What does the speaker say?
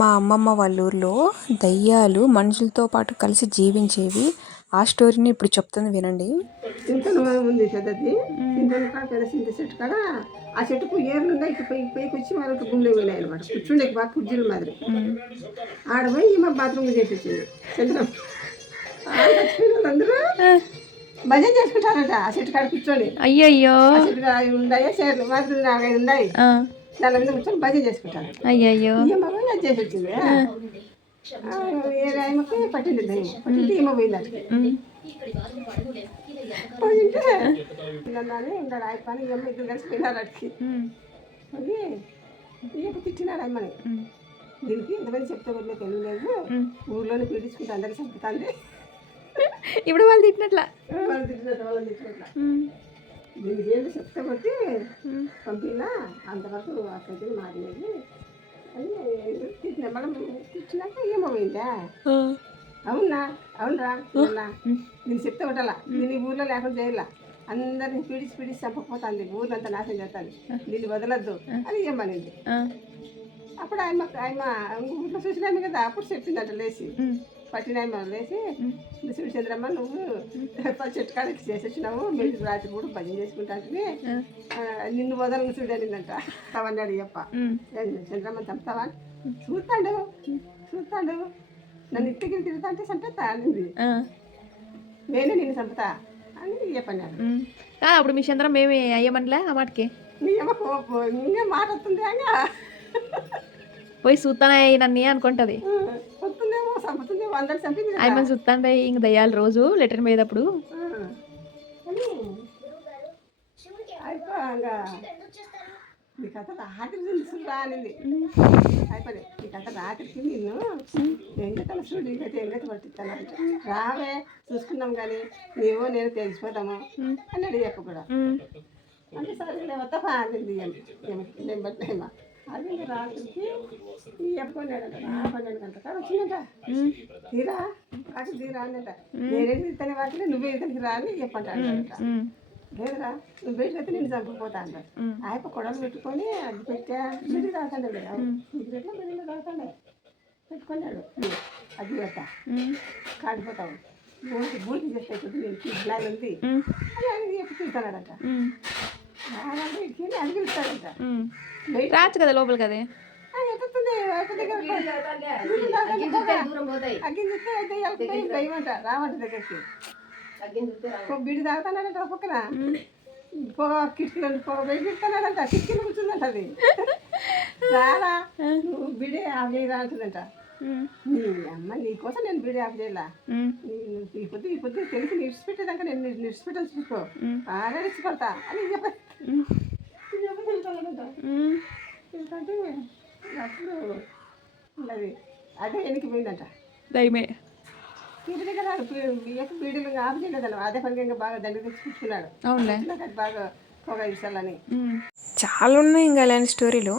మా అమ్మమ్మ వాళ్ళ ఊర్లో దయ్యాలు మనుషులతో పాటు కలిసి జీవించేవి. ఆ స్టోరీని ఇప్పుడు చెప్తుంది, వినండి. చింతలు ఉంది పెద్దది. చింతలు కాడ పెద్ద చింత చెట్టు కాడ ఆ చెట్టుకు ఏర్లు ఉన్నాయి. ఇటు పైకి వచ్చి వాళ్ళకి గుండె పోయినాయి అనమాట. కూర్చుండే బాగా కుర్చీల మాదిరి. ఆడ పోయి ఈమె బాత్రూమ్ చేసి వచ్చింది. చంద్రం అందరూ భజన చేసుకుంటారట ఆ చెట్టు కాడ కూర్చొని. అయ్యయ్యో, ఆ చెట్టు కాడ ఉన్నాయి చీరలు మాత్రం 4-5 ఉన్నాయి. దాని మీద కూర్చొని భజన చేసుకుంటారు. అయ్యయ్యో, ఈమె పోయి అది చేసి వచ్చింది. ఏమకి పట్టింది దయ్యం. పట్టింది ఈమె పోయింది అటు పోయింటే ఉన్నాడు ఆయన పని ఏమో ఇద్దరు కలిసి పోయినారు అటుకి. పోయి ఈయన తిట్టినాడు అమ్మని. దీనికి ఎంతమంది చెప్తే వదిలే తెలియలేదు, ఊర్లోనే పీడించుకుంటే అందరికి చంపుతుంది. ఇప్పుడు వాళ్ళు తిట్టినట్లా వాళ్ళని తిట్టినట్లా దీనికి ఏంటి చెప్తే బట్టి పంపిలా అంతవరకు అక్కడికి మారినది అని తిట్టిన. మనం తిట్టినాక ఏమో పోయిందా. అవునా అవునరా అవునా నేను చెప్తే కొట్టాలా, నేను ఈ ఊర్లో లేకుండా చేయాల, అందరిని పీడిచి చంపకపోతుంది, ఊర్లంతా నాశనం చేస్తాను, దీన్ని వదలద్దు అని ఏమనింది. అప్పుడు ఆయన ఊర్లో చూసినామే కదా, అప్పుడు చెప్పిందట లేచి. పట్టినాయమ్మ లేచి, చంద్రమ్మ నువ్వు చెట్టు కాడికి చేసి వచ్చినావు, మీరు రాత్రి కూడా భజన చేసుకుంటా నిన్ను వదలను చూడనిందంట. అవన్నాడు చెప్ప. చంద్రమ్మ చంపుతావా, చూస్తాడు నన్ను ఇంటికి తిరుగుతా అంటే చంపేస్తా అనింది. నేనే నిన్ను చంపుతా అని చెప్పన్నాడు. అప్పుడు మీ చంద్రం మేమే అయ్యమనిలే ఆ మాటకి. నీ అమ్మ ఇంకే మాట వస్తుంది అని పోయి చూస్తానే నన్ను అనుకుంటది. వస్తుందేమో చంపుతుందేమో, అందరు చంపింది. ఆయన చూస్తాండే ఇంక దయ్యాలు రోజు లెటర్ మీదప్పుడు నీ కథ రాత్రి తెలుసురా అనింది. అయిపోయి నీ కథ రాత్రికి నిన్ను ఎంగతల చూడు, ఇంకైతే ఎంగత పట్టిస్తానంట, రావే చూసుకుందాం కానీ నీవో నేను తెలిసిపోతాము అన్నాడు చెప్ప కూడా. అంటే సరే వస్తావా అనింది. నేను బట్టినా అది రాత్రికి ఈ చెప్పన్నాడంట. 12 గంటల కాడ వచ్చిందంట. తీరా అసలు తీరా అన్నట. నేనే తీస్తానే వాటిలో నువ్వే ఇతనికి రా అని చెప్పంటాడంట. లేదురా నువ్వు బయటకు అయితే నేను చంపుకుపోతా అంటాడు. ఆయప్ప కొడలు పెట్టుకొని అది పెట్టా బిడ్డ తాకండి సిగరెట్లో బిడ్డలో తాకండి పెట్టుకున్నాడు. అది పెట్ట కాడిపోతావు, బూటి చేస్తే నేను ఇట్లాగే ఉంది అని ఆయన చెప్పి తింటాడంట. ఇట్లా అది పిలుస్తాడంట. రాచ్చు కదా లోపల కదే భయమంట రావంట దగ్గరికి. బిడ్డ తాగుతానంట పక్కన పొగ కిటికీలో పొగ బయట పెడతానంట. కిటికీలో కూర్చుందంట అది. రారా నువ్వు బిడే ఆఫ్ చేయరా అంటుందంట. నీ అమ్మ నీకోసం నేను బిడే ఆఫ్ చేయాలా, ఈ పొద్దు తెలిసి నిడిచిపెట్టేదాకా నేను నిడిచిపెట్టాను చూసుకో, బాగా నిడిచిపడతా అని చెప్పండి. ఎందుకంటే అప్పుడు అది అదే వెనక్కి పోయిందంట దయమే. ఇంటి దగ్గర బీడీలు ఆఫ్ చేయలేదన్న, అదే పనిగా బాగా దండ తెచ్చుకుంటున్నాడు. అవునులే, బాగా పొగ ఇస్తాలని. చాలా ఉన్నాయి ఇంకా ఇలాంటి స్టోరీలు.